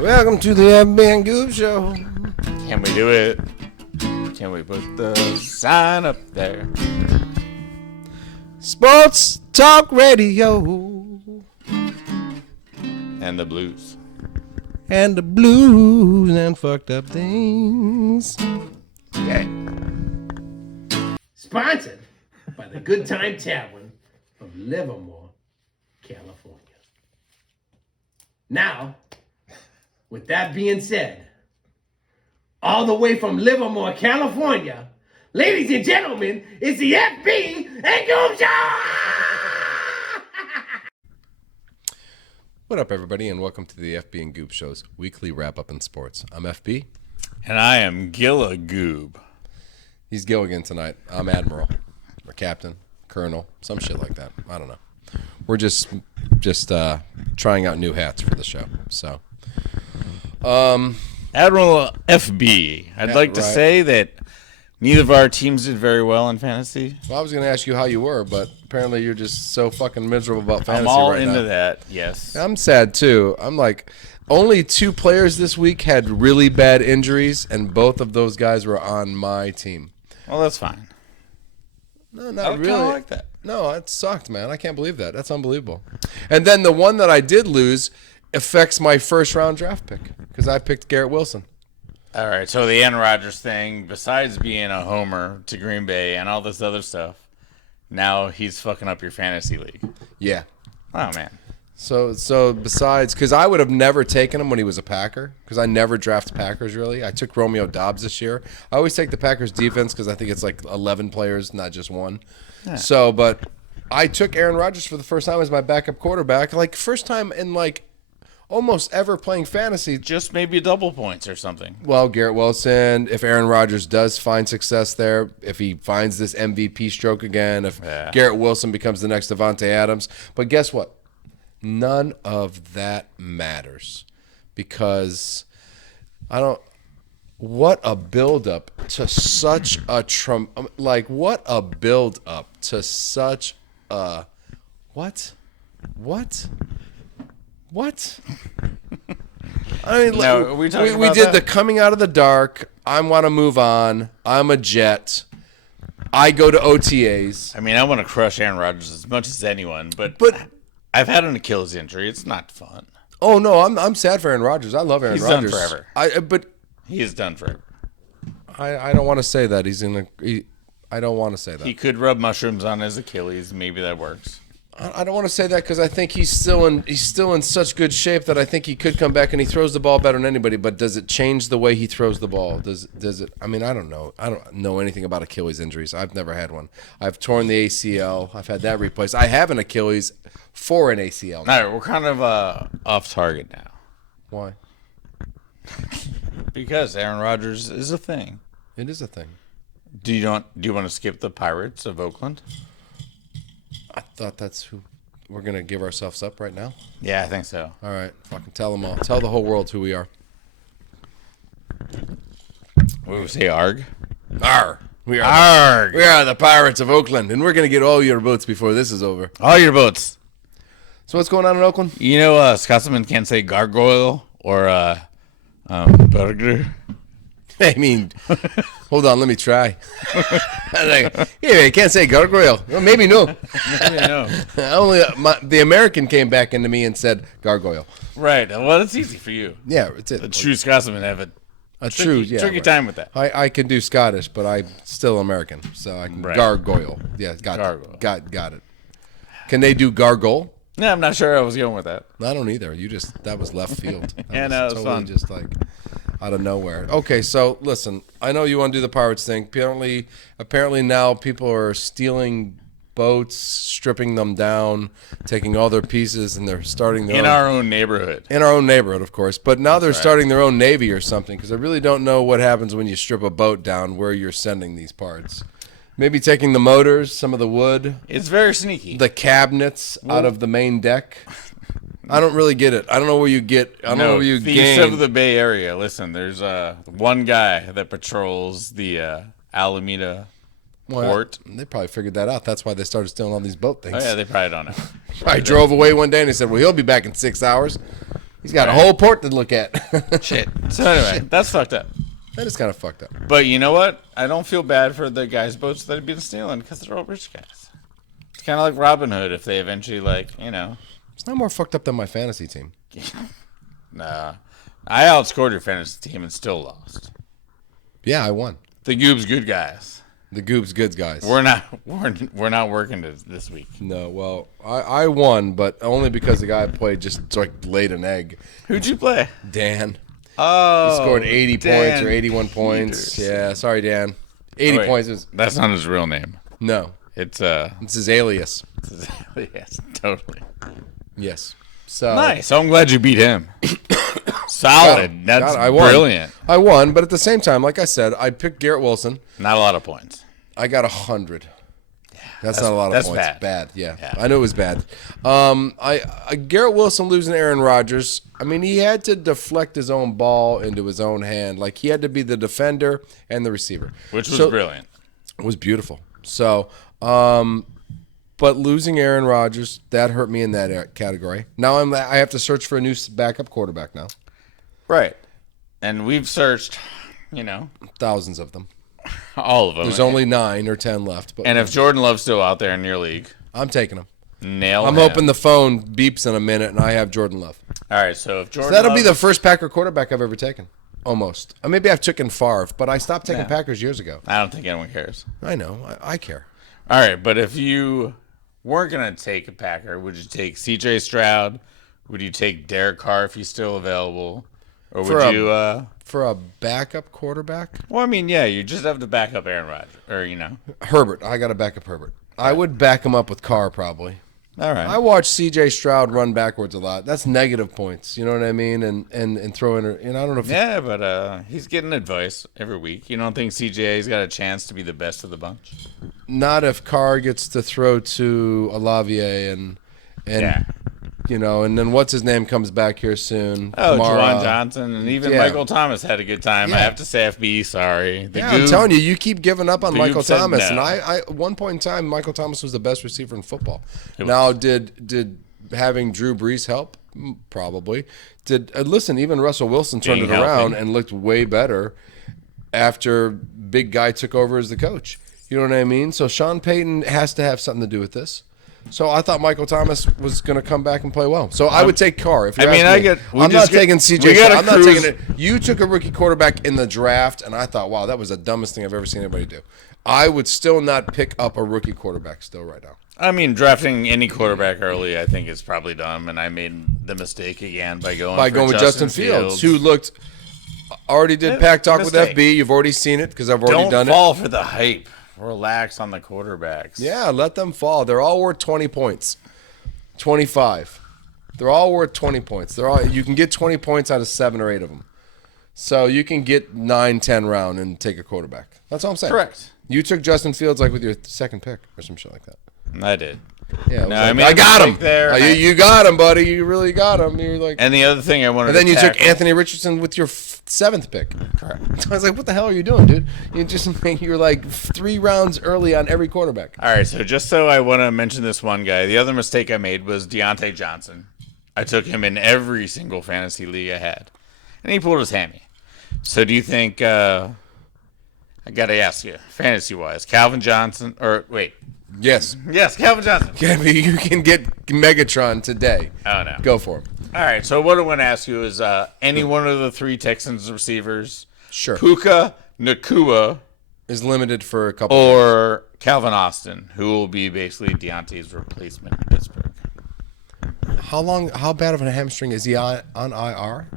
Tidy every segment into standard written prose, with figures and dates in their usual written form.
Welcome to the FB and Goob Show. Can we do it? Can we put the sign up there? Sports Talk Radio. And the blues. And the blues and fucked up things. Okay. Sponsored by the Good Time Tavern of Livermore, California. Now, with that being said, all the way from Livermore, California, ladies and gentlemen, it's the FB and Goob Show! What up, everybody, and welcome to the FB and Goob Show's weekly wrap-up in sports. I'm FB. And I am Gilla Goob. He's Gilligan tonight. I'm Admiral, or Captain, Colonel, some shit like that. I don't know. We're just trying out new hats for the show. So, Admiral FB. I'd like to say that neither of our teams did very well in fantasy. Well, I was going to ask you how you were, but apparently you're just so fucking miserable about fantasy I'm all right into now. that, yes. I'm sad, too. I'm like, only 2 players this week had really bad injuries, and both of those guys were on my team. Well, that's fine. No, I not really. kind of like that. No, it sucked, man. I can't believe that. That's unbelievable. And then the one that I did lose affects my first-round draft pick because I picked Garrett Wilson. All right, so the Aaron Rodgers thing, besides being a homer to Green Bay and all this other stuff, now he's fucking up your fantasy league. Yeah. Oh, man. So besides, because I would have never taken him when he was a Packer, because I never draft Packers, really. I took Romeo Doubs this year. I always take the Packers defense because I think it's like 11 players, not just one. Yeah. So, but I took Aaron Rodgers for the first time as my backup quarterback, like first time in like almost ever playing fantasy. Just maybe double points or something. Well, Garrett Wilson, if Aaron Rodgers does find success there, if he finds this MVP stroke again, if Garrett Wilson becomes the next Devontae Adams. But guess what? None of that matters because what a build-up to such a what a build-up to such a what? I mean, no, we did the coming out of the dark. I want to move on. I'm a Jet. I go to OTAs. I mean, I want to crush Aaron Rodgers as much as anyone, but I've had an Achilles injury. It's not fun. Oh no, I'm sad for Aaron Rodgers. I love Aaron Rodgers. He's done forever. But he is done forever. I don't want to say that I don't want to say that. He could rub mushrooms on his Achilles. Maybe that works. I don't want to say that because I think he's still in such good shape that I think he could come back and he throws the ball better than anybody. But does it change the way he throws the ball? Does it? I mean, I don't know. I don't know anything about Achilles injuries. I've never had one. I've torn the ACL. I've had that replaced. I have an Achilles for an ACL. All right, we're kind of off target now. Why? Because Aaron Rodgers is a thing. It is a thing. Do you want to skip the Pirates of Oakland? I thought that's who we're going to give ourselves up right now. Yeah, I think so. All right. Fucking tell them all. Tell the whole world who we are. What do we say, ARG? Arr. We are ARG. We are the Pirates of Oakland, and we're going to get all your votes before this is over. All your votes. So what's going on in Oakland? You know, Scotsman can't say gargoyle or burger. I mean, hold on, let me try. Yeah, you can't say gargoyle. Well, maybe no. Only the American came back into me and said gargoyle. Right. Well, it's easy for you. Yeah, it's it. The true Scotsman have tricky time with that. I can do Scottish, but I'm still American, so I can gargoyle. Yeah, got it. Can they do gargoyle? No, I'm not sure I was going with that. I don't either. That was left field. Yeah, no, it was totally fun. Just like out of nowhere. Okay, so listen, I know you want to do the Pirates thing. Apparently now people are stealing boats, stripping them down, taking all their pieces, and they're starting their our own neighborhood. In our own neighborhood, of course. But now they're starting their own navy or something because I really don't know what happens when you strip a boat down, where you're sending these parts. Maybe taking the motors, some of the wood. It's very sneaky. The cabinets out of the main deck. I don't really get it. I don't know where you get. I don't know where you gain. Thieves of the Bay Area. Listen, there's one guy that patrols the Alameda port. They probably figured that out. That's why they started stealing all these boat things. Oh yeah, they probably don't know. I drove away one day and they said, "Well, he'll be back in 6 hours." He's got a whole port to look at. Shit. So anyway, that's fucked up. That is kind of fucked up. But you know what? I don't feel bad for the guys' boats that have been stealing because they're all rich guys. It's kind of like Robin Hood if they eventually, It's not more fucked up than my fantasy team. Nah. I outscored your fantasy team and still lost. Yeah, I won. The Goob's good guys. The Goob's good guys. We're not working this week. No, well, I won, but only because the guy I played just laid an egg. Who'd you play? Dan. Oh, He scored 80 Dan points or 81 points. Peters. Yeah, sorry, Dan. 80 points is That's not his real name. no. It's It's his alias. yes, totally. Yes. So Nice. So I'm glad you beat him. Solid. That's I won. brilliant. I won, but at the same time, like I said, I picked Garrett Wilson. Not a lot of points. I got 100. That's not a lot of that's points. bad. Yeah. I knew it was bad. Garrett Wilson losing to Aaron Rodgers. I mean, he had to deflect his own ball into his own hand. Like, he had to be the defender and the receiver. Which was brilliant. It was beautiful. So, but losing Aaron Rodgers, that hurt me in that category. Now I have to search for a new backup quarterback now. Right. And we've searched, Thousands of them. all of them. There's only 9 or 10 left. But And if Jordan Love's still out there in your league, I'm taking him. nail I'm him. hoping the phone beeps in a minute and I have Jordan Love. All right, so if Jordan That'll Love, be the first Packer quarterback I've ever taken. Almost. Maybe I've taken Farve, but I stopped taking Packers years ago. I don't think anyone cares. I know. I care. All right, but if you weren't going to take a Packer, would you take C.J. Stroud? Would you take Derek Carr if he's still available? Or would you... For a backup quarterback? Well, I mean, yeah, you just have to back up Aaron Rodgers. Or, Herbert. I got to back up Herbert. I would back him up with Carr probably. All right. I watch C.J. Stroud run backwards a lot. That's negative points. You know what I mean? And throw in... I don't know if... Yeah, but he's getting advice every week. You don't think CJ's got a chance to be the best of the bunch? Not if Carr gets to throw to Olavier and Yeah. And then what's his name comes back here soon. Oh, Kamara. Juwan Johnson, and even Michael Thomas had a good time. Yeah. I have to say, FB, sorry. I'm telling you, you keep giving up on the Michael Goob said Thomas. no. And I at one point in time, Michael Thomas was the best receiver in football. Now, did having Drew Brees help? Probably. Listen, even Russell Wilson turned it around and looked way better after Big Guy took over as the coach. You know what I mean? So Sean Payton has to have something to do with this. So I thought Michael Thomas was going to come back and play well. So I would take Carr. If you're asking me. I'm not taking CJ. I'm not taking it. You took a rookie quarterback in the draft, and I thought, wow, that was the dumbest thing I've ever seen anybody do. I would still not pick up a rookie quarterback still right now. I mean, drafting any quarterback early, I think, is probably dumb, and I made the mistake again by going with Justin Fields, who already did Pack Talk mistake. with FB. You've already seen it because I've already done it. Don't fall for the hype. Relax on the quarterbacks. Yeah, let them fall. They're all worth 20 points. 25. They're all worth 20 points. You can get 20 points out of 7 or 8 of them. So you can get 9, 10 round and take a quarterback. That's all I'm saying. Correct. You took Justin Fields with your second pick or some shit like that. I did. Yeah, No, I got him. There. You got him, buddy. You really got him. You're like. And the other thing I wanted. And then to you took tackle- Anthony Richardson with your 7th pick. Correct. So I was like, what the hell are you doing, dude? You're like 3 rounds early on every quarterback. All right, so just so I want to mention this one guy, the other mistake I made was Deontay Johnson. I took him in every single fantasy league I had, and he pulled his hammy. So do you think, I got to ask you, fantasy-wise, Calvin Johnson, or wait. Yes. Yes, Calvin Johnson. Yeah, but you can get Megatron today. Oh, no. Go for him. All right, so what I want to ask you is any one of the 3 Texans receivers, Sure. Puka, Nakua, Is limited for a couple or Calvin Austin, who will be basically Deontay's replacement in Pittsburgh. How bad of a hamstring is he on IR?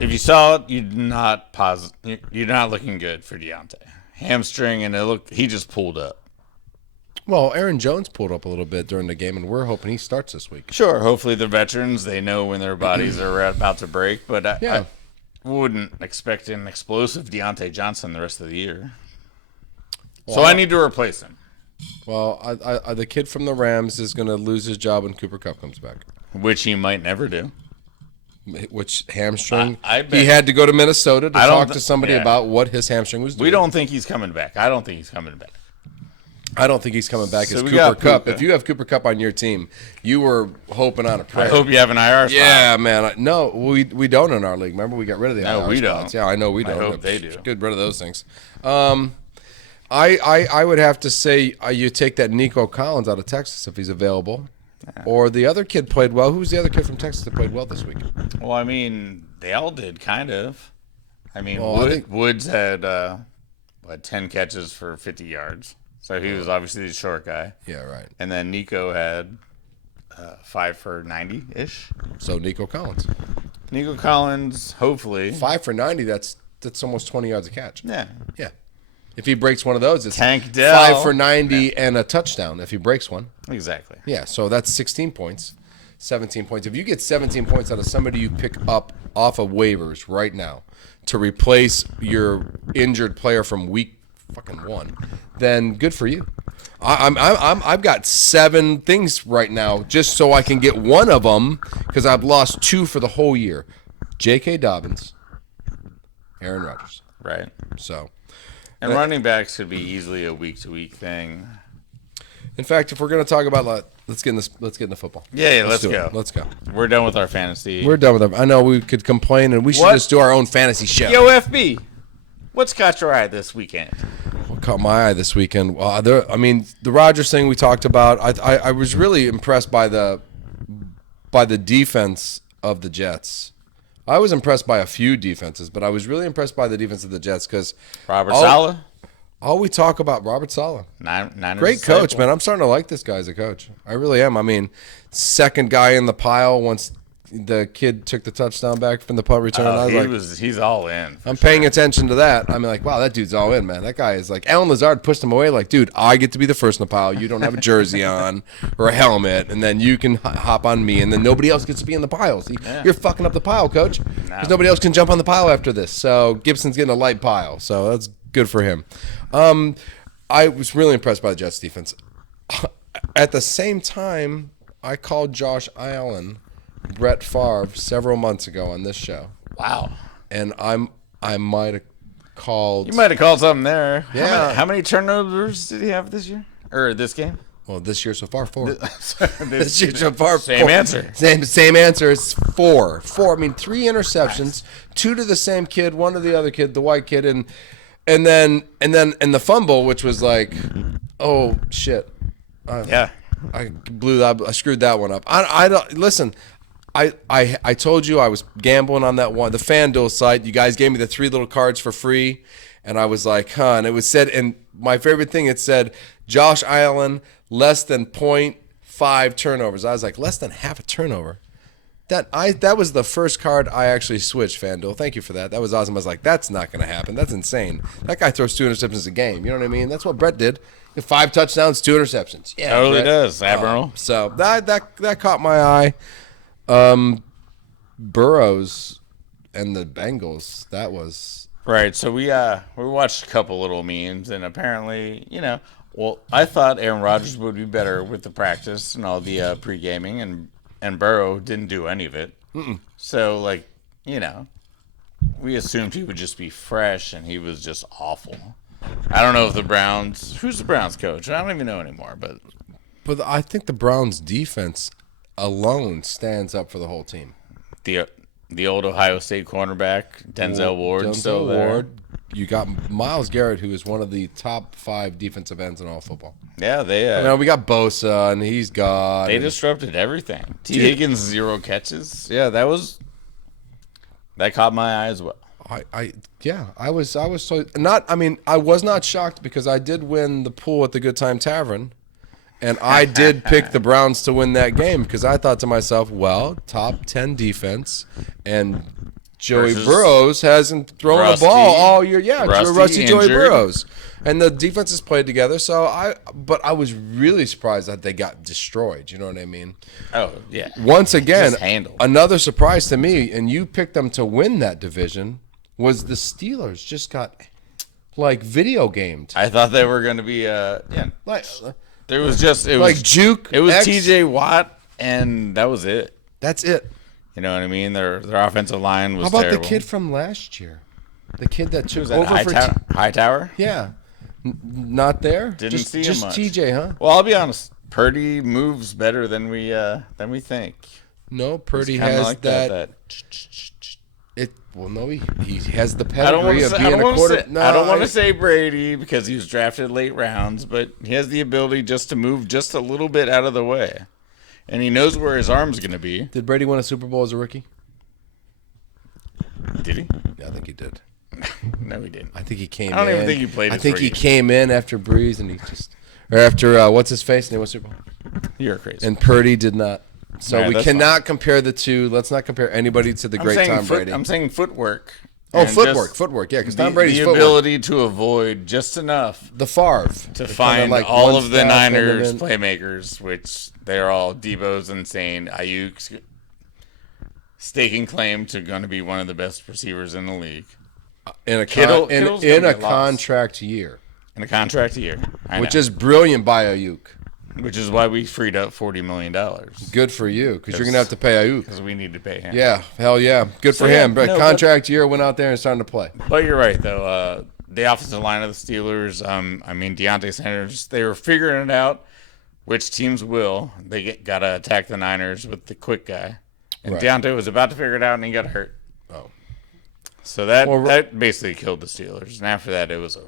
If you saw it, you're not looking good for Deontay. Hamstring, and he just pulled up. Well, Aaron Jones pulled up a little bit during the game, and we're hoping he starts this week. Sure, hopefully the veterans, they know when their bodies are about to break, but I wouldn't expect an explosive Deontay Johnson the rest of the year. So I need to replace him. Well, the kid from the Rams is going to lose his job when Cooper Kupp comes back. Which he might never do. Which hamstring? I bet. He had to go to Minnesota to talk to somebody yeah. about what his hamstring was doing. We don't think he's coming back. I don't think he's coming back. I don't think he's coming back So as we Cooper got Kupp. Puka. If you have Cooper Kupp on your team, you were hoping on a prayer. I hope you have an IR spot. Yeah, man. No, we don't in our league. Remember, we got rid of the No, IR we spots. don't. Yeah, I know we I don't. hope they do. Get rid of those things. I would have to say you take that Nico Collins out of Texas if he's available. Or the other kid played well. Who's the other kid from Texas that played well this week? Well, I mean, they all did, kind of. I mean, Well, I think- Woods had 10 catches for 50 yards. So he was obviously the short guy. Yeah, right. And then Nico had 5 for 90-ish. So Nico Collins. Nico Collins, hopefully. 5 for 90, that's almost 20 yards a catch. Yeah. Yeah. If he breaks one of those, it's Tank Dell. 5 for 90 and a touchdown if he breaks one. Exactly. Yeah, so that's 16 points, 17 points. If you get 17 points out of somebody you pick up off of waivers right now to replace your injured player from week fucking 1, then good for you. I've got 7 things right now just so I can get one of them because I've lost 2 for the whole year. J.K. Dobbins, Aaron Rodgers. Right. So, And running backs could be easily a week-to-week thing. in fact, if we're going to talk about let's get into football. Yeah, let's do it. go. Let's go. We're done with our fantasy. We're done with it. I know we could complain, and we should What? just do our own fantasy show. Yo, FB, what's caught your eye this weekend? What caught my eye this weekend? The Rodgers thing we talked about. I was really impressed by the defense of the Jets. I was impressed by a few defenses, but I was really impressed by the defense of the Jets because Robert Saleh? all we talk about Robert Saleh. Niners Great coach, disciple. man. I'm starting to like this guy as a coach. I really am. I mean, second guy in the pile once the kid took the touchdown back from the punt return. I was like, He's all in. I'm paying attention to that. I'm like, wow, that dude's all in, man. That guy is like, Alan Lazard pushed him away. Like, dude, I get to be the first in the pile. You don't have a jersey on or a helmet, and then you can hop on me, and then nobody else gets to be in the pile. See, you're fucking up the pile, coach, because nobody else can jump on the pile after this. So Gibson's getting a light pile. So that's good for him. I was really impressed by the Jets defense. At the same time, I called Josh Allen Brett Favre several months ago on this show. Wow. And I might have called. You might have called something there. Yeah. How many turnovers did he have this year? Or this game? Well, this year so far, 4. this This year so far, Same 4. answer. Same answer. It's 4. 4. I mean, 3 interceptions, 2 to the same kid, 1 to the other kid, the white kid, and then the fumble, which was like, oh shit. Yeah. I blew that. I screwed that one up. I don't listen. I told you I was gambling on that one. The FanDuel site. You guys gave me the 3 little cards for free, and I was like, huh. And it was said, and my favorite thing, it said Josh Allen less than 0.5 turnovers. I was like, less than half a turnover. That was the first card I actually switched, FanDuel. Thank you for that. That was awesome. I was like, that's not going to happen. That's insane. That guy throws 2 interceptions a game. You know what I mean? That's what Brett did. 5 touchdowns, 2 interceptions. Yeah, Totally Brett. does, Admiral. So that caught my eye. Burrows and the Bengals. That was Right. So we watched a couple little memes, and apparently, well, I thought Aaron Rodgers would be better with the practice and all the pre-gaming, and Burrow didn't do any of it. So, we assumed he would just be fresh, and he was just awful. I don't know if the Browns. Who's the Browns coach? I don't even know anymore. But I think the Browns defense alone stands up for the whole team. the old Ohio State cornerback Denzel Ward still there. You got Myles Garrett, who is one of the top 5 defensive ends in all football. Yeah, they. We got Bosa, and he's gone. They disrupted everything. T. Higgins 0 catches. Yeah, that caught my eye as well. I was so not. I mean, I was not shocked because I did win the pool at the Good Time Tavern, and I did pick the Browns to win that game because I thought to myself, well, top 10 defense, and Joey Burrows hasn't thrown the ball all year. Yeah, rusty Joey Burrows, and the defenses played together. But I was really surprised that they got destroyed. You know what I mean? Oh yeah. Once again, handled. another surprise to me, and you picked them to win that division. Was the Steelers just got video gamed? I thought they were going to be there was Juke. It was X. T.J. Watt, and that was it. That's it. You know what I mean? Their offensive line was How about terrible. the kid from last year? The kid that took Was that over for Hightower? Yeah. Not there. Didn't see him just much. TJ, huh? Well, I'll be honest. Purdy moves better than we think. No, Purdy He's kinda has like that. No, he has the I don't want pedigree to of say, being a quarter. I don't want to say Brady because he was drafted late rounds, but he has the ability just to move just a little bit out of the way, and he knows where his arm's going to be. Did Brady win a Super Bowl as a rookie? Did he? Yeah, I think he did. No, he didn't. I think he came in. I don't even think he played. I think he came in after Breeze and he just, or after what's his face, and he won Super Bowl. You're crazy. And Purdy did not. So Yeah, we that's cannot compare the two. Let's not compare anybody to the great Tom Brady. I'm saying footwork. Oh, And footwork. Yeah, because Tom Brady's the footwork. ability to avoid just enough The Farve. to They're find kinda like all one of the step Niners and then- playmakers, which they're all Debo's insane. Ayuk's staking claim to going to be one of the best receivers in the league in a Kittle's gonna in be a lost. contract year, in a contract year. which is brilliant by Ayuk. Which is why we freed up $40 million. Good for you, because you're gonna have to pay Ayuk. Because we need to pay him. Yeah, hell yeah, good for yeah, him. But no, contract year went out there and it's starting to play. But you're right, though. The offensive line of the Steelers, I mean, Deontay Sanders, they were figuring it out, which teams will. They got to attack the Niners with the quick guy. And Right. Deontay was about to figure it out, and he got hurt. Oh. So that basically killed the Steelers. And after that, it was over.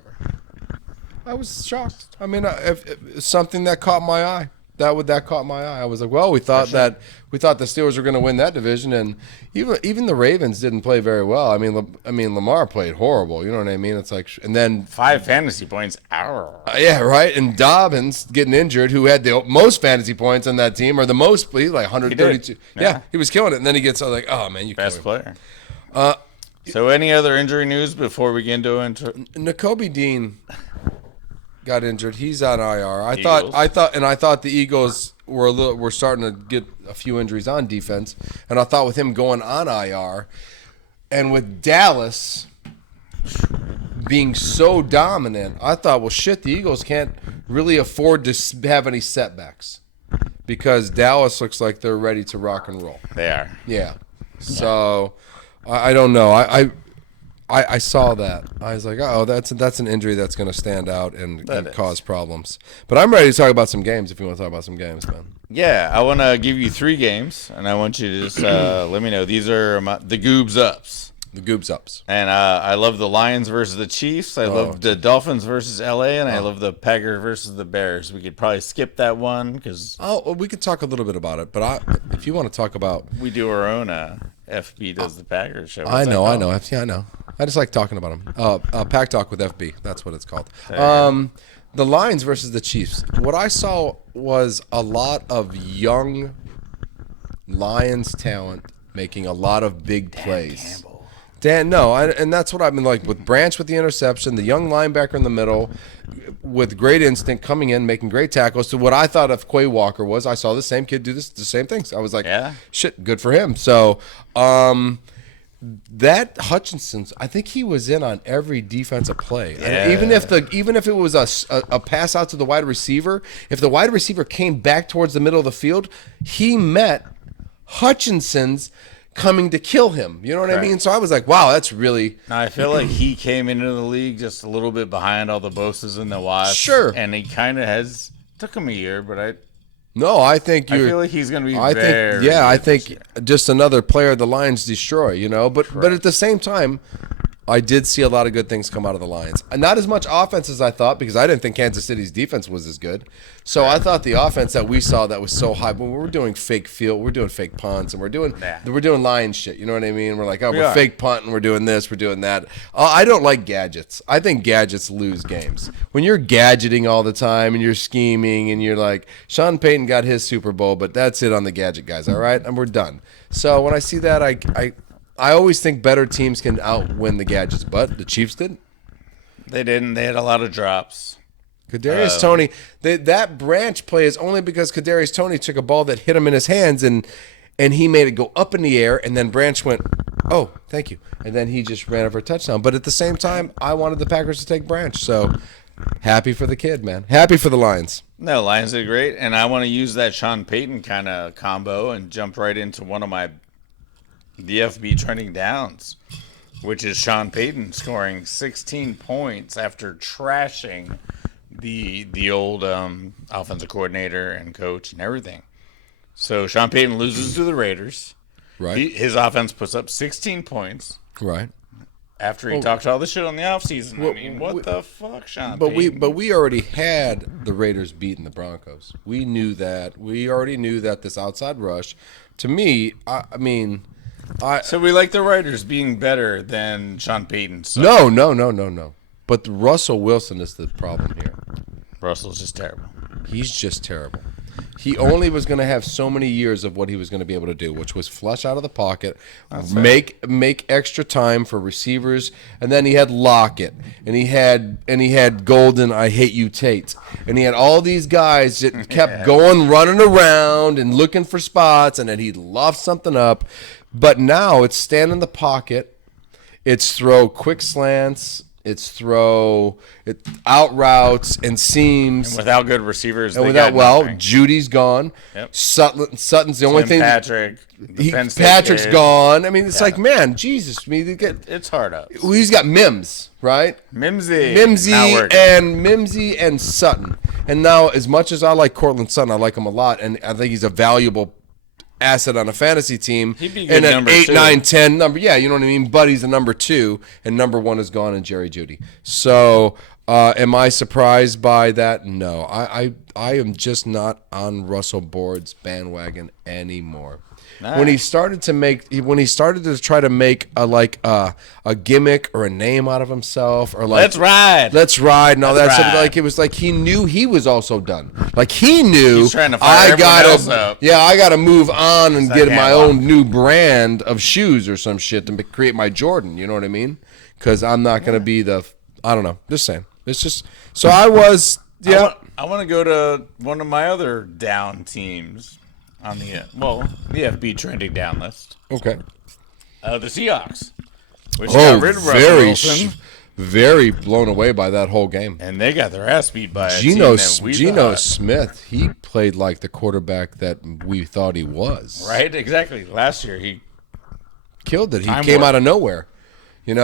I was shocked. I mean, if something that caught my eye. That caught my eye. I was like, well, we thought the Steelers were going to win that division, and even the Ravens didn't play very well. I mean, Lamar played horrible. You know what I mean? It's like, and then 5 fantasy points. yeah, right. And Dobbins getting injured, who had the most fantasy points on that team, or the most, like 132. Yeah, he was killing it. And then he gets like, oh man, you Best player. So any other injury news before we get into Nakobe Dean got injured. He's on IR. I Eagles. thought the Eagles were starting to get a few injuries on defense, and I thought with him going on IR, and with Dallas being so dominant, I thought, well, shit, the Eagles can't really afford to have any setbacks because Dallas looks like they're ready to rock and roll. They are. Yeah. So I don't know. I saw that. I was like, oh, that's an injury that's going to stand out and cause problems. But I'm ready to talk about some games if you want to talk about some games, man. Yeah, I want to give you 3 games, and I want you to just let me know. These are the Goob's ups. The Goob's ups. And I love the Lions versus the Chiefs. I love the Dolphins versus LA, and I love the Packers versus the Bears. We could probably skip that one because we could talk a little bit about it. But if you want to talk about, we do our own FB does the Packers show. I know. Yeah, I know. I just like talking about them. Pack Talk with FB. That's what it's called. The Lions versus the Chiefs. What I saw was a lot of young Lions talent making a lot of big plays. And that's what I've been like with Branch with the interception, the young linebacker in the middle with great instinct coming in, making great tackles. To what I thought of Quay Walker was, I saw the same kid do the same things. I was like, shit, good for him. So that Hutchinson's, I think he was in on every defensive play. Yeah. Even if it was a pass out to the wide receiver, if the wide receiver came back towards the middle of the field, he met Hutchinson's coming to kill him. You know what I mean? So I was like, wow, that's really... Now, I feel like he came into the league just a little bit behind all the Boses and the Watts. Sure. And he kind of has... Took him a year, but I feel like he's going to be I think just another player the Lions destroy, you know? But at the same time, I did see a lot of good things come out of the Lions. Not as much offense as I thought because I didn't think Kansas City's defense was as good. So I thought the offense that we saw that was so high, when we're doing fake field, we're doing fake punts, and we're doing Lions shit. You know what I mean? We're like, we're fake punting, we're doing this, we're doing that. I don't like gadgets. I think gadgets lose games. When you're gadgeting all the time and you're scheming and you're like, Sean Payton got his Super Bowl, but that's it on the gadget guys, all right? And we're done. So when I see that, I always think better teams can outwin the gadgets, but the Chiefs didn't. They didn't. They had a lot of drops. Kadarius Toney, that Branch play is only because Kadarius Toney took a ball that hit him in his hands and he made it go up in the air, and then Branch went, oh, thank you. And then he just ran over a touchdown. But at the same time, I wanted the Packers to take Branch. So happy for the kid, man. Happy for the Lions. No, Lions did great. And I want to use that Sean Payton kind of combo and jump right into one of my DFB trending downs. which is Sean Payton scoring 16 points after trashing the old offensive coordinator and coach and everything. So Sean Payton loses to the Raiders. Right. His offense puts up 16 points. Right. After he talked all the shit on the offseason. I mean, what the fuck, Sean Payton? But we already had the Raiders beating the Broncos. We knew that. We already knew that this outside rush, to me, So we like the Raiders being better than Sean Payton. So No. But Russell Wilson is the problem here. Russell's just terrible. He's just terrible. He only was going to have so many years of what he was going to be able to do, which was flush out of the pocket, make extra time for receivers, and then he had Lockett, and he had Gordan, I hate you, Tate, and he had all these guys that kept running around and looking for spots, and then he'd loft something up. But now it's stand in the pocket, it's throw quick slants. It's out routes and seams. And without good receivers, and nothing. Judy's gone. Yep. Sutton's the only thing. Patrick's gone. I mean, it's like, man, Jesus. I mean, it's hard up. He's got Mims, right? Mimsy and Sutton. And now, as much as I like Cortland Sutton, I like him a lot, and I think he's a valuable asset on a fantasy team. He'd be good and number 8, 2. 9, 10 number. Yeah, you know what I mean? But he's a number 2, and number 1 is gone in Jerry Jeudy. So, am I surprised by that? No. I am just not on Russell Board's bandwagon anymore. Nah. When he started to try to make a gimmick or a name out of himself, or like let's ride and all that stuff, like it was like he knew he was also done. Like he knew he's trying to fire everyone else up. Yeah, I gotta move on and get my own new brand of shoes or some shit to create my Jordan. You know what I mean? Because I'm not gonna be I don't know. Just saying. It's just so I was. Yeah. I want to go to one of my other down teams on the FB trending down list. Okay. The Seahawks, which got rid of Russell Wilson. Very blown away by that whole game. And they got their ass beat by Geno Smith. He played like the quarterback that we thought he was. Right, exactly. Last year he killed it. He came out of nowhere, and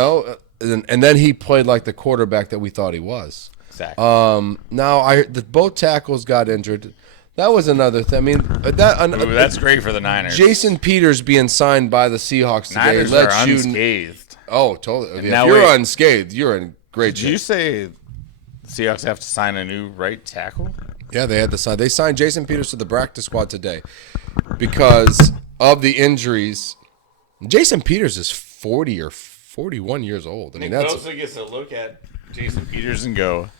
then he played like the quarterback that we thought he was. Exactly. Now both tackles got injured. That was another thing. I mean, that's great for the Niners. Jason Peters being signed by the Seahawks today Niners are unscathed. Oh, totally. If you're unscathed, you're in great shape. Did you say the Seahawks have to sign a new right tackle? Yeah, they had to sign. They signed Jason Peters to the practice squad today because of the injuries. Jason Peters is 40 or 41 years old. I mean, Nick Bosa gets to look at Jason Peters and go,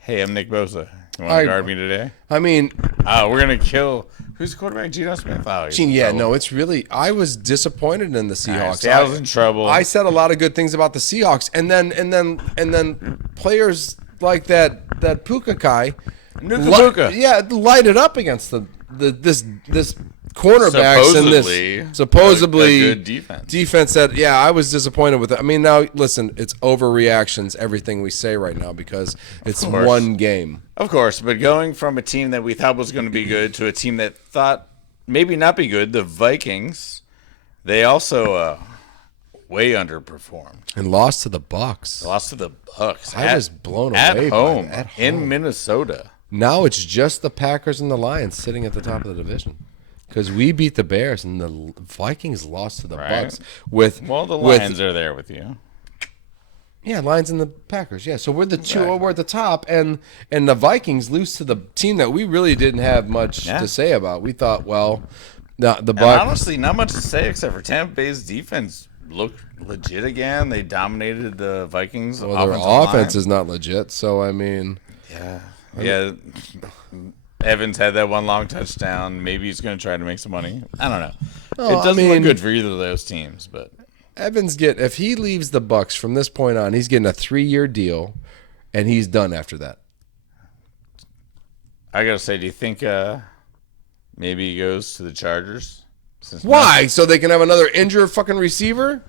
"Hey, I'm Nick Bosa. You want to guard me today?" I mean, we're gonna kill. Who's the quarterback? Geno Smith. It's really. I was disappointed in the Seahawks. I was in trouble. I said a lot of good things about the Seahawks, and then players like that Puka guy, light it up against this cornerbacks and this supposedly a good defense that I was disappointed with it. I mean, now listen, it's overreactions everything we say right now because it's one game. Of course, but going from a team that we thought was going to be good to a team that thought maybe not be good, the Vikings, they also way underperformed and lost to the Bucks. I was blown away at home by in Minnesota. Now it's just the Packers and the Lions sitting at the top of the division. Because we beat the Bears and the Vikings lost to the Bucks. The Lions are there with you. Yeah, Lions and the Packers. Yeah, so we're the two. We're at the top, and the Vikings lose to the team that we really didn't have much to say about. We thought, the Bucks. Honestly, not much to say except for Tampa Bay's defense looked legit again. They dominated the Vikings. Well, their offense is not legit. So I mean, yeah. Evans had that one long touchdown. Maybe he's going to try to make some money. I don't know. It doesn't look good for either of those teams, but Evans if he leaves the Bucks from this point on, he's getting a 3-year deal, and he's done after that. I gotta say, do you think maybe he goes to the Chargers? Why? So they can have another injured fucking receiver?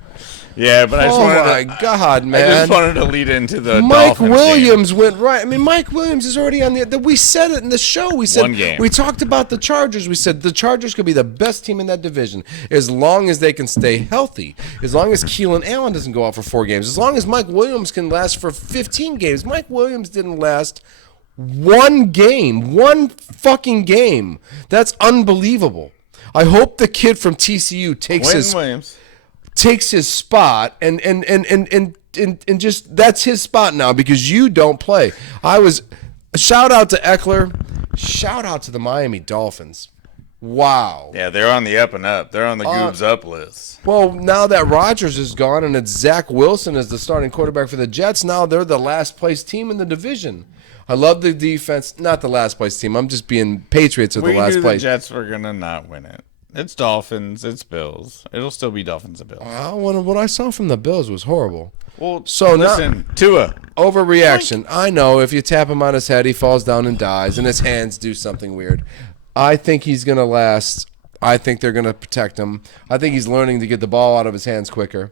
Yeah, but I just Oh wanted my to, God, I man! just wanted to lead into the Mike Dolphins Williams went right. I mean, Mike Williams is already on the. We said it in the show. We said One game. we talked about the Chargers. We said the Chargers could be the best team in that division as long as they can stay healthy. As long as Keelan Allen doesn't go out for 4 games. As long as Mike Williams can last for 15 games. Mike Williams didn't last 1 game. 1 fucking game. That's unbelievable. I hope the kid from TCU takes his spot and just that's his spot now because you don't play. Shout out to Eckler, shout out to the Miami Dolphins. Wow. Yeah, they're on the up and up. They're on the Goob's up list. Well, now that Rodgers is gone and it's Zach Wilson as the starting quarterback for the Jets, now they're the last place team in the division. I love the defense. Not the last place team. I'm just being Patriots are the last place. The Jets were gonna not win it. It's Dolphins. It's Bills. It'll still be Dolphins and Bills. What I saw from the Bills was horrible. Well, so listen, Tua. Overreaction. I know if you tap him on his head, he falls down and dies, and his hands do something weird. I think he's going to last. I think they're going to protect him. I think he's learning to get the ball out of his hands quicker.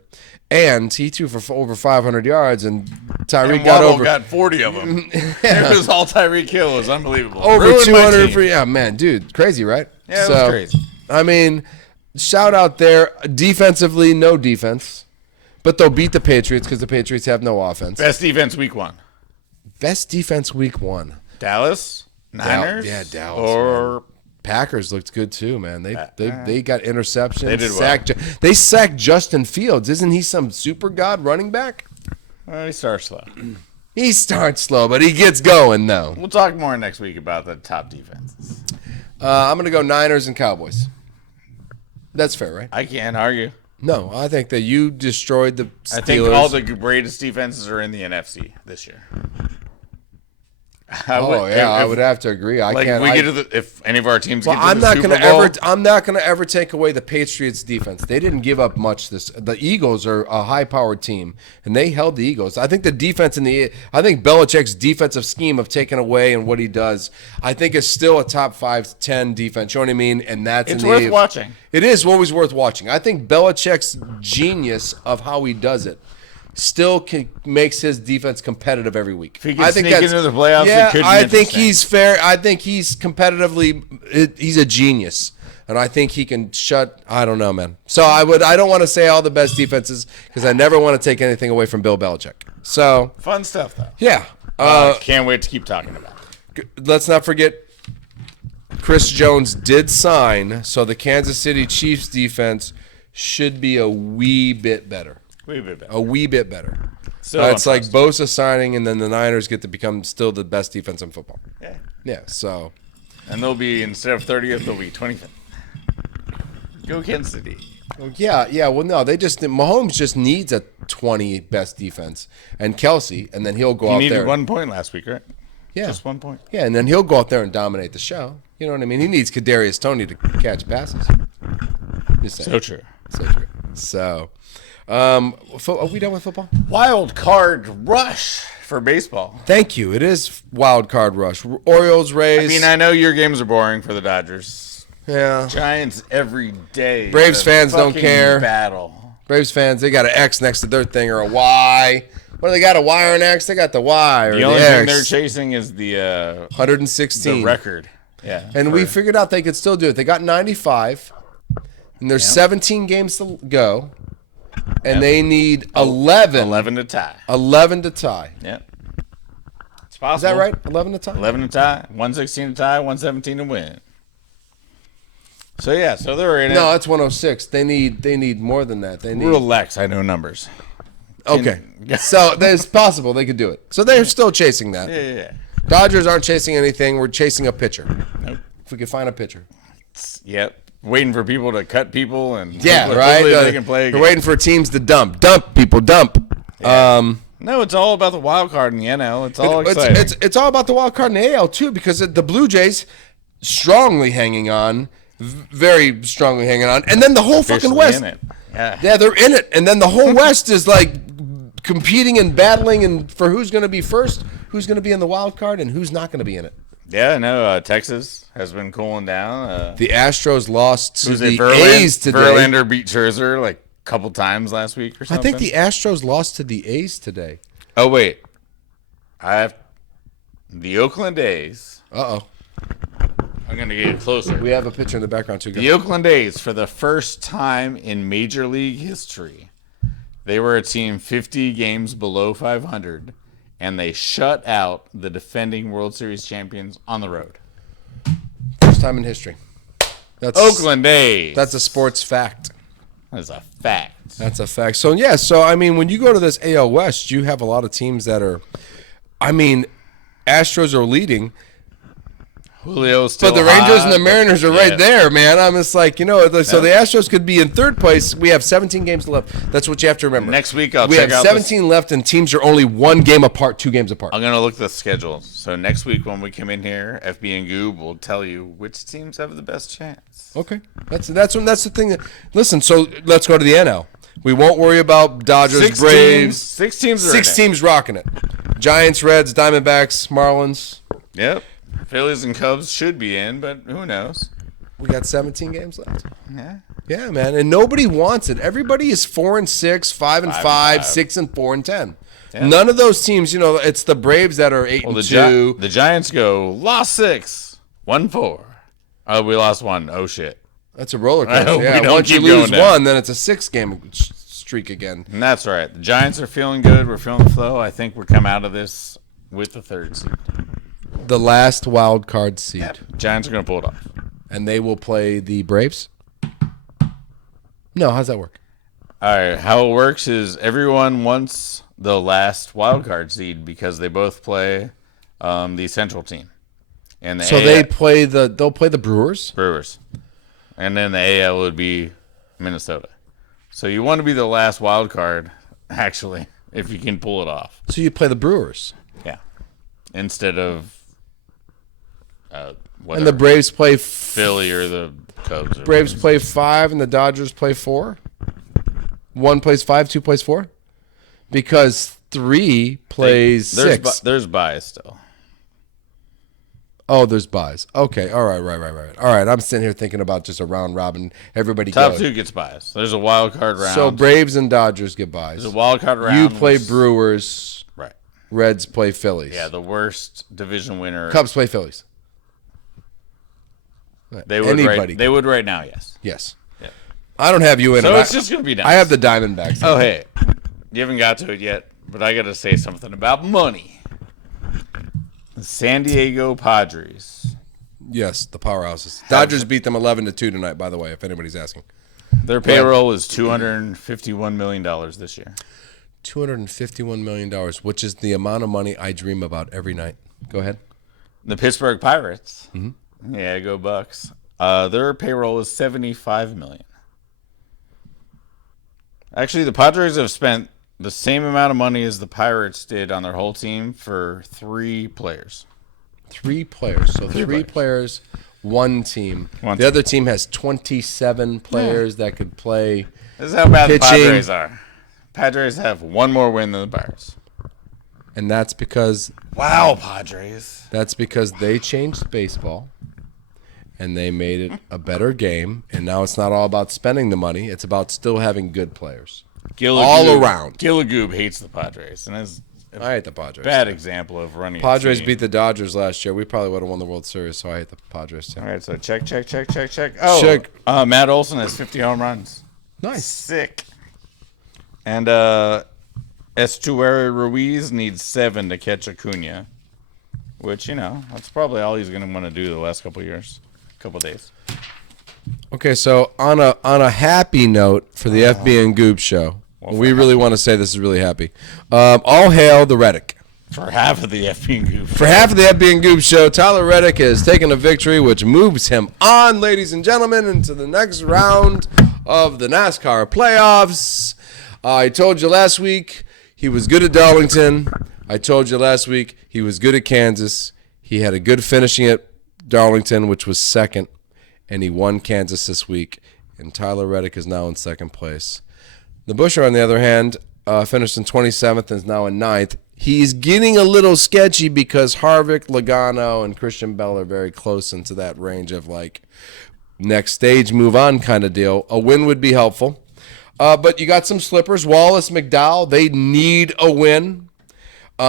And he threw for over 500 yards, and Tyreek got 40 of them. It was all Tyreek Hill. It was unbelievable. Over 200 for man, dude, crazy, right? Yeah, it was crazy. I mean, shout out there. Defensively, no defense. But they'll beat the Patriots because the Patriots have no offense. Best defense week 1. Best defense week 1. Dallas? Niners? Dallas. Or man. Packers looked good too, man. They got interceptions. They did well. They sacked Justin Fields. Isn't he some super god running back? Well, he starts slow. He starts slow, but he gets going though. We'll talk more next week about the top defenses. I'm going to go Niners and Cowboys. That's fair, right? I can't argue. No, I think that you destroyed the Steelers. I think all the greatest defenses are in the NFC this year. I would have to agree. If any of our teams get to I'm the not Super going Bowl, I'm not going to ever take away the Patriots defense. They didn't give up much. The Eagles are a high-powered team, and they held the Eagles. I think the defense I think Belichick's defensive scheme of taking away and what he does, I think is still a top 5-10 defense. You know what I mean? And it's worth watching. It is always worth watching. I think Belichick's genius of how he does it still makes his defense competitive every week. If he can sneak into the playoffs, it could be I think he's fair. I think he's competitively. He's a genius, and I think he can shut. I don't know, man. So I don't want to say all the best defenses because I never want to take anything away from Bill Belichick. So fun stuff, though. Yeah. Can't wait to keep talking about it. Let's not forget. Chris Jones did sign, so the Kansas City Chiefs defense should be a wee bit better. A wee bit better. So it's like Bosa signing, and then the Niners get to become still the best defense in football. Yeah. Yeah, so. And they'll be, instead of 30th, they'll be 25th. Go Kansas City. Yeah. Well, no, Mahomes just needs a 20 best defense. And Kelsey, and then he'll go out there. He needed 1 point last week, right? Yeah. Just 1 point. Yeah, and then he'll go out there and dominate the show. You know what I mean? He needs Kadarius Toney to catch passes. So true. So, are we done with football? Wild card rush for baseball. Thank you. It is wild card rush. Orioles, Rays. I mean, I know your games are boring for the Dodgers. Yeah. Giants every day. Braves fans don't care. Battle. Braves fans, they got an X next to their thing or a Y. What do they got? A Y or an X? They got the Y or the X. The only thing they're chasing is the 116. The record. Yeah. And we figured out they could still do it. They got 95. And there's 17 games to go. And they need 11. 11 to tie. 11 to tie. Yep. It's possible. Is that right? 11 to tie? 11 to tie. 116 to tie. 117 to win. So, yeah. So, they're in it. No, that's 106. They need more than that. They need. Relax. I know numbers. Okay. So, it's possible they could do it. So, they're still chasing that. Yeah. Dodgers aren't chasing anything. We're chasing a pitcher. Nope. If we could find a pitcher. Yep. Waiting for people to cut people and right. They can play again. We're waiting for teams to dump people. Yeah. No, it's all about the wild card in the NL. It's all exciting. It's all about the wild card in the AL too, because the Blue Jays strongly hanging on, very strongly hanging on, and then the whole fucking West. In it. Yeah, they're in it, and then the whole West is like competing and battling and for who's going to be first, who's going to be in the wild card, and who's not going to be in it. Yeah, no, Texas has been cooling down. The Astros lost to Who's the it? A's today. Verlander beat Scherzer like a couple times last week or I something. think the Astros lost to the A's today. Oh, wait. I have the Oakland A's. Uh-oh. I'm going to get closer. We have a picture in the background, too. The Oakland A's, for the first time in Major League history, they were a team 50 games below 500, and they shut out the defending World Series champions on the road. First time in history. That's Oakland A's. That's a sports fact. That's a fact. That's a fact. So, yeah, I mean, when you go to this AL West, you have a lot of teams that are, I mean, Astros are leading. Julio's still But the Rangers hot, and the Mariners are right there, man. I'm just like, so the Astros could be in third place. We have 17 games left. That's what you have to remember. Next week I'll we check have out 17 left, and teams are only 1 game apart, 2 games apart. I'm going to look at the schedule. So next week when we come in here, FB and Goob will tell you which teams have the best chance. Okay, that's the thing. Listen, so let's go to the NL. We won't worry about Dodgers, Braves. 6 teams. 6 teams rocking it. Giants, Reds, Diamondbacks, Marlins. Yep. Phillies and Cubs should be in, but who knows? We got 17 games left. Yeah. Yeah, man, and nobody wants it. Everybody is 4-6, 5-5, 6-4-10. Yeah. None of those teams, it's the Braves that are 8-2. The Giants go lost 6, won 4. Oh, we lost 1. Oh shit. That's a roller I hope coaster. we Yeah, don't once you keep lose going down. 1, then it's a 6-game streak again. And that's right. The Giants are feeling good. We're feeling the flow. I think we're come out of this with the 3rd seed. The last wild card seed. Yep. Giants are going to pull it off. And they will play the Braves? No, how's that work? All right. How it works is everyone wants the last wild card seed because they both play the Central team. And the So they'll play the Brewers. And then the AL would be Minnesota. So you want to be the last wild card, actually, if you can pull it off. So you play the Brewers. Yeah. Instead of And the Braves play Philly or the Cubs. Braves play 5 and the Dodgers play 4? 1 plays 5, 2 plays 4? Because 3 plays 6. There's bias still. Oh, there's buys. Okay, all right, right. All right, I'm sitting here thinking about just a round robin. Everybody Top goes. 2 gets bias. There's a wild card round. So Braves and Dodgers get buys. There's a wild card round. You play Brewers. Right. Reds play Phillies. Yeah, the worst division winner. Cubs play Phillies. They would Anybody. They would right now, yes. Yes. Yeah. I don't have you in So it. it's just going to be nice. I have the Diamondbacks. Oh, hey. You haven't got to it yet, but I got to say something about money. The San Diego Padres. Yes, the powerhouses. Dodgers beat them 11-2 tonight, by the way, if anybody's asking. Their payroll is $251 million this year. $251 million, which is the amount of money I dream about every night. Go ahead. The Pittsburgh Pirates. Mm-hmm. Yeah, go Bucks. Their payroll is $75 million. Actually, the Padres have spent the same amount of money as the Pirates did on their whole team for 3 players. 3 players. So 3 players, 1 team. The other team has 27 players that could play. This is how bad pitching. the Padres are. Padres have 1 more win than the Pirates. And that's because Wow, Padres. That's because they changed baseball and they made it a better game. And now it's not all about spending the money. It's about still having good players. All around. Gillagoob hates the Padres. And is I hate the Padres. bad example of running a Padres team. beat the Dodgers last year. We probably would have won the World Series, so I hate the Padres too. All right, so check. Oh, Check. Matt Olson has 50 home runs. Nice. Sick. And Estuary Ruiz needs 7 to catch Acuna, which, that's probably all he's going to want to do the last couple days. Okay, so on a happy note for the FB and Goob show, we really want to say this is really happy. All hail the Reddick. For half of the FB and Goob. For half of the FB and Goob show, Tyler Reddick has taken a victory, which moves him on, ladies and gentlemen, into the next round of the NASCAR playoffs. I told you last week he was good at Darlington. I told you last week he was good at Kansas. He had a good finishing at Darlington, which was second, and he won Kansas this week. And Tyler Reddick is now in second place. The Busher, on the other hand, finished in 27th and is now in 9th. he's getting a little sketchy because Harvick, Logano, and Christian Bell are very close into that range of like next stage, move on kind of deal. A win would be helpful. But you got some slippers. Wallace, McDowell, they need a win.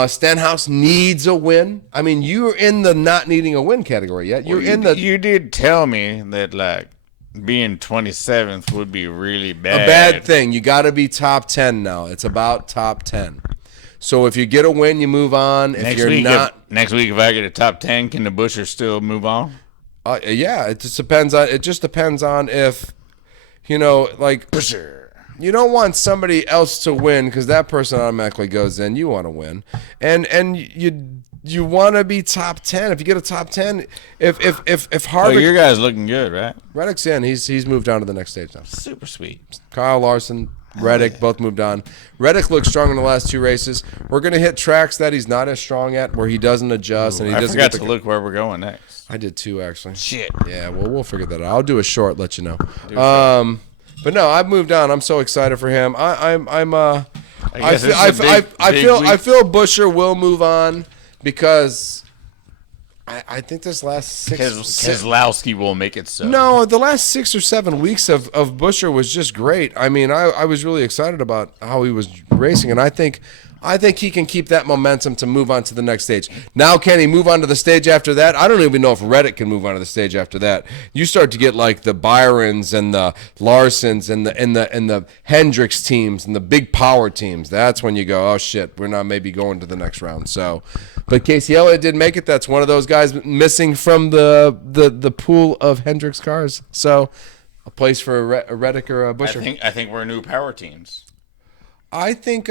Stenhouse needs a win. I mean, you're in the not needing a win category yet. You did tell me that like being 27th would be really bad. A bad thing. You got to be top 10 now. It's about top 10. So if you get a win, you move on. Next week, if I get a top 10, can the Busher still move on? Yeah, it just depends on. It just depends on if, like Busher. You don't want somebody else to win because that person automatically goes in. You want to win, and you want to be top 10. If you get a top 10, if Harvick, your guy's looking good, right? Reddick's in. He's moved on to the next stage now. Super sweet. Kyle Larson, Reddick both moved on. Reddick looks strong in the last 2 races. We're gonna hit tracks that he's not as strong at, where he doesn't adjust and he doesn't. I forgot to look where we're going next. I did too, actually. Shit. Yeah, well, we'll figure that out. I'll do a short, let you know. But no, I've moved on. I'm so excited for him. I feel Busher will move on because I think this last 6 Keselowski will make it so. No, the last 6 or 7 weeks of Busher was just great. I mean, I was really excited about how he was racing, and I think he can keep that momentum to move on to the next stage. Now, can he move on to the stage after that? I don't even know if Reddick can move on to the stage after that. You start to get like the Byrons and the Larsons and the Hendricks teams and the big power teams. That's when you go, oh shit, we're not maybe going to the next round. So, but Casey Elliott did make it. That's one of those guys missing from the pool of Hendricks cars. So, a place for a Reddick or a Busher. I think we're new power teams. I think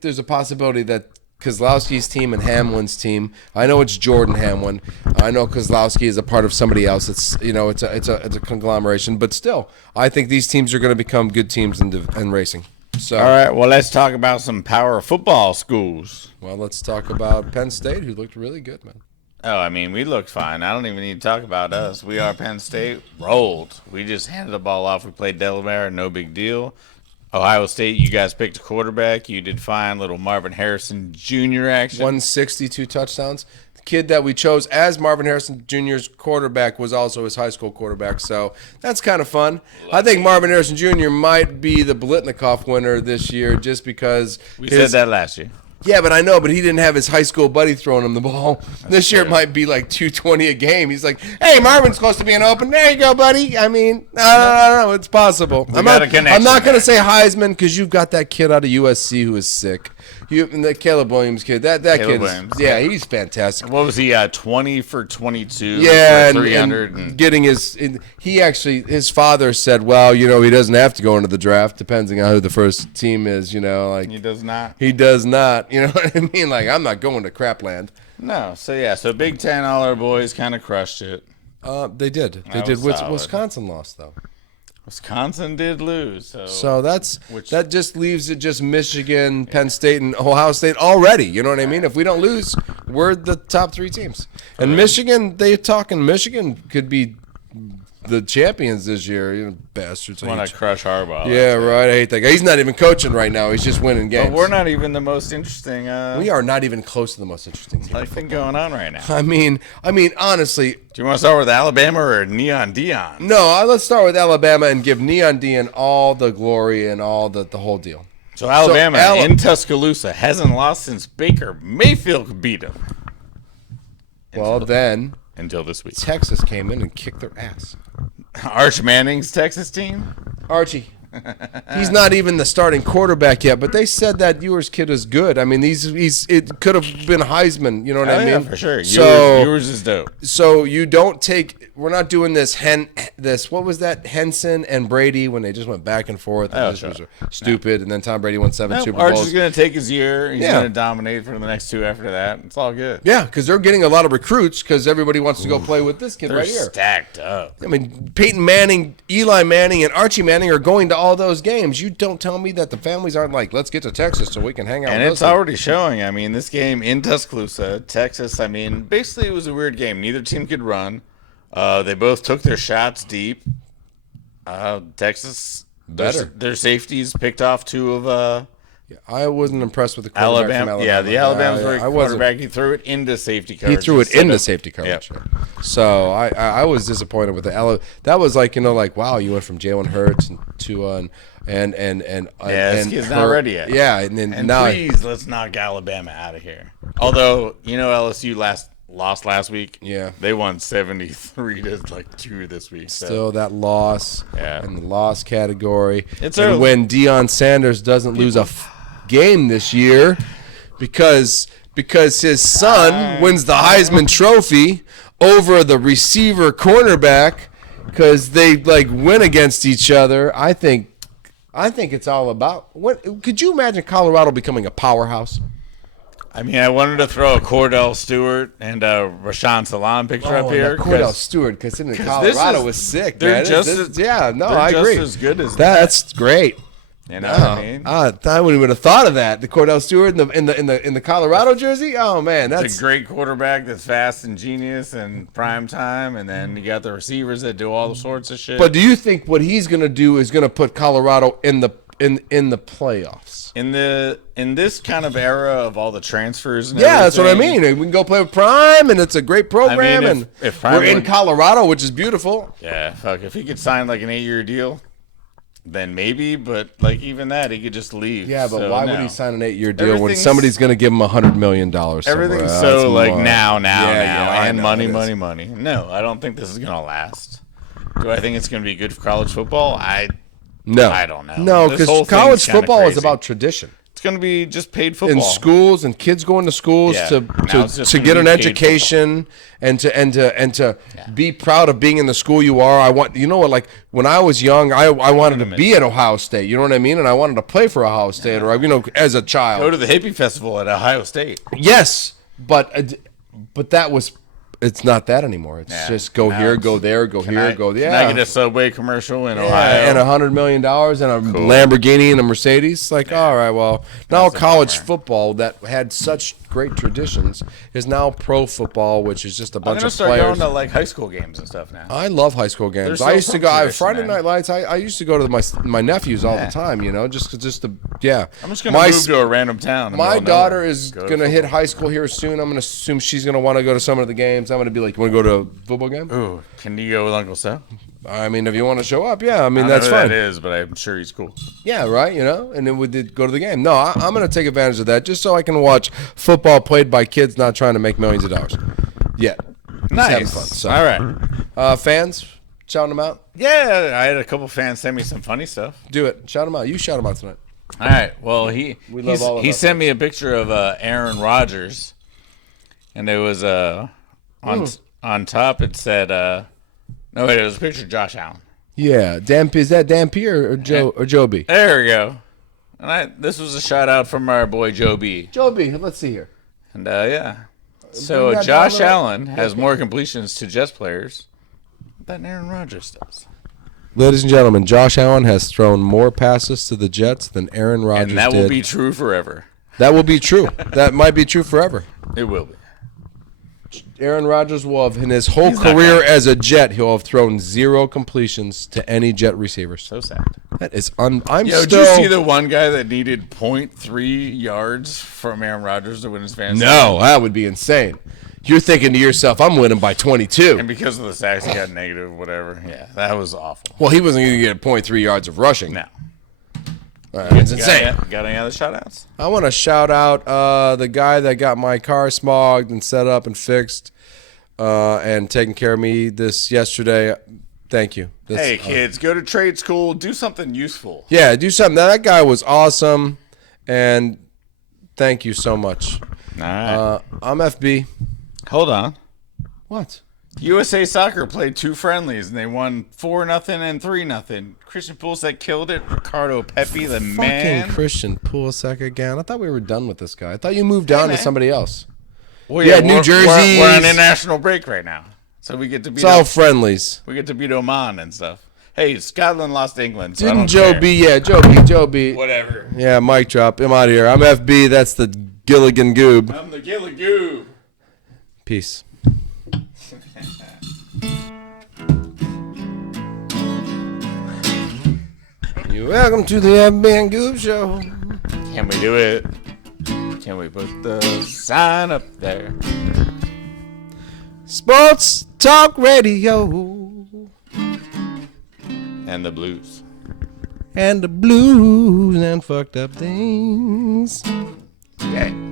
there's a possibility that Keselowski's team and Hamlin's team. I know it's Jordan Hamlin. I know Keselowski is a part of somebody else. It's a conglomeration, but still, I think these teams are going to become good teams in racing. So, all right, well, let's talk about some power football schools. Well, let's talk about Penn State, who looked really good, man. Oh, I mean, we looked fine. I don't even need to talk about us. We are Penn State. Rolled. We just handed the ball off. We played Delaware. No big deal. Ohio State, you guys picked a quarterback. You did fine. Little Marvin Harrison Jr. action. 162 touchdowns. The kid that we chose as Marvin Harrison Jr.'s quarterback was also his high school quarterback, so that's kind of fun. I think Marvin Harrison Jr. might be the Blitnikoff winner this year just because we said that last year. Yeah, but I know, but he didn't have his high school buddy throwing him the ball. This year it might be like 220 a game. He's like, hey, Marvin's close to being open. There you go, buddy. I mean, no, it's possible. I'm not going to say Heisman because you've got that kid out of USC who is sick. The Caleb Williams kid. That kid is, he's fantastic. What was he, 20 for 22? Yeah, for 300? And getting his father said, well, he doesn't have to go into the draft, depending on who the first team is, like. He does not. He does not. You know what I mean? Like, I'm not going to Crapland. No. So Big Ten, all our boys kind of crushed it. They did. They did. Wisconsin lost, though. Wisconsin did lose. So that just leaves it just Michigan, Penn State, and Ohio State already. You know what I mean? If we don't lose, we're the top 3 teams. And Michigan, Michigan could be the champions this year. Bastards. Want to crush Harbaugh. Yeah, right. I hate that guy. He's not even coaching right now. He's just winning games. But we're not even the most interesting. We are not even close to the most interesting team. Thing going on right now. I mean, honestly. Do you want to start with Alabama or Neon Dion? No, let's start with Alabama and give Neon Dion all the glory and all the whole deal. So Alabama in Tuscaloosa hasn't lost since Baker Mayfield beat him. Until this week. Texas came in and kicked their ass. Arch Manning's Texas team? Archie. He's not even the starting quarterback yet, but they said that Ewers kid is good. I mean, it could have been Heisman, you know what I mean? Yeah, for sure. Ewers is dope. So you don't we're not doing this, what was that, Henson and Brady when they just went back and forth. And was stupid, and then Tom Brady won 7 Super Bowls. Arch is going to take his year. He's going to dominate for the next 2 after that. It's all good. Yeah, because they're getting a lot of recruits because everybody wants to go play with this kid right here. They're stacked up. I mean, Peyton Manning, Eli Manning, and Archie Manning are going to all those games. You don't tell me that the families aren't like, let's get to Texas so we can hang out. And it's already showing. I mean, this game in Tuscaloosa, Texas, basically it was a weird game. Neither team could run. They both took their shots deep. Texas, their safeties picked off 2 of I wasn't impressed with the quarterback from Alabama. Yeah, the Alabama's I wasn't. quarterback. He threw it into safety coverage. He threw it instead into of- safety coverage. Yep. So I was disappointed with the that was like, like, wow, you went from Jalen Hurts and Tua and this kid's not ready yet. Yeah, and then And now please, let's knock Alabama out of here. Although, LSU lost last week. Yeah. They won 73-2 this week. So. still that loss Yeah. in the loss category. It's and early. when Deion Sanders doesn't lose a game this year because his son wins the Heisman Trophy over the receiver cornerback because they win against each other. I think it's all about what. Could you imagine Colorado becoming a powerhouse? I mean, I wanted to throw a Cordell Stewart and a Rashawn Salam picture up here. Cordell Stewart, considering Colorado was sick. They're Man. just I agree. as good as That's great. You know what I mean? I wouldn't even have thought of that. The Cordell Stewart in the Colorado jersey. Oh man, It's that's a great quarterback that's fast and genius and prime time, and then you got the receivers that do all sorts of shit. But do you think what he's going to do is going to put Colorado in the playoffs? in this kind of era of all the transfers, and That's what I everything, mean. We can go play with Prime, and it's a great program, if and Prime we're in would- Colorado, which is beautiful. Yeah, fuck. If he could sign like an 8-year deal, then maybe. But even that, he could just leave. Yeah, but So, why no. would he sign an 8-year deal when Everything's- somebody's going to give him $100 million? Everything's somewhere? so That's like more- now, I and know, money, it is. money. No, I don't think this is gonna last. Do I think it's gonna be good for college football? No, I don't know. No, This whole because college thing's kinda football is crazy. about tradition. It's gonna be just paid football In schools and kids going to schools Yeah. to Now it's just to gonna get be an paid education and to be proud of being in the school you are. Like when I was young, I wanted to be at Ohio State. You know what I mean? And I wanted to play for Ohio State, or as a child. Go to the hippie festival at Ohio State. Yes, but it's not that anymore. It's Yeah. just go Now here, it's- go there, go here, go there. Can I get a Subway commercial in Ohio? And $100 million and a Lamborghini and a Mercedes. All right, well, now That's a college bummer. football that had such great traditions is now pro football, which is just a I'm bunch gonna of start players. going to high school games and stuff now. I love high school games. They're I so used to from go tradition, Friday man. night lights. I used to go to my nephews all the time. just to yeah. I'm just gonna move to a random town. in the My middle of daughter nowhere. is Go to gonna hit football. high school here soon. I'm gonna assume she's gonna want to go to some of the games. I'm gonna be like, you want to go to a football game? Ooh, can you go with Uncle Sam? I mean, if you want to show up, yeah. I mean, I don't that's know who fine. that is, but I'm sure he's cool. Yeah, right. And then we did go to the game. No, I'm going to take advantage of that just so I can watch football played by kids not trying to make millions of dollars. Yeah, having fun, so. All right. Fans, shouting them out. Yeah, I had a couple fans send me some funny stuff. Do it. Shout them out. You shout them out tonight. All right. Well, We love all of he our sent me a picture of Aaron Rodgers, and it was on top. It said no wait, it was a picture of Josh Allen. Yeah, is that Dampier or Joe or Joe B? There we go. And this was a shout out from our boy Joe B. Joe B. Let's see here. And yeah. Bring So that Josh down a little. Allen has more completions to Jets players than Aaron Rodgers does. Ladies and gentlemen, Josh Allen has thrown more passes to the Jets than Aaron Rodgers And that did. will be true forever. That will be true. That might be true forever. It will be. Aaron Rodgers will have, in his whole He's not career gonna- as a Jet, he'll have thrown 0 completions to any Jet receivers. So sad. That is I'm Yo, still. did you see the one guy that needed 0.3 yards from Aaron Rodgers to win his fantasy? No, that would be insane. You're thinking to yourself, I'm winning by 22. And because of the sacks, he got negative, whatever. Yeah, that was awful. Well, he wasn't going to get 0.3 yards of rushing. No. It's insane. Got any other shout outs? I want to shout out the guy that got my car smogged and set up and fixed and taking care of me this yesterday. Thank you. Hey, kids, go to trade school. Do something useful. Yeah, do something. That guy was awesome, and thank you so much. All right. I'm FB. Hold on. What? USA Soccer played 2 friendlies, and they won 4-0 and 3-0. Christian Pulisic killed it. Ricardo Pepe, the man. Fucking Christian Pulisic again. I thought we were done with this guy. I thought you moved on to man. somebody else. Well, Yeah, New Jersey's- We're on international break right now, so we get to beat. It's all friendlies. We get to beat Oman and stuff. Hey, Scotland lost to England. So I Didn't don't Joe care. B? Yeah, Joe B. Whatever. Yeah, mic drop. I'm out of here. I'm FB. That's the Gilligan Goob. I'm the Gillagoo. Peace. You're welcome to the FB and Goob Show. Can we do it? Can we put the sign up there? Sports Talk Radio. And the blues. And the blues and fucked up things. Yeah.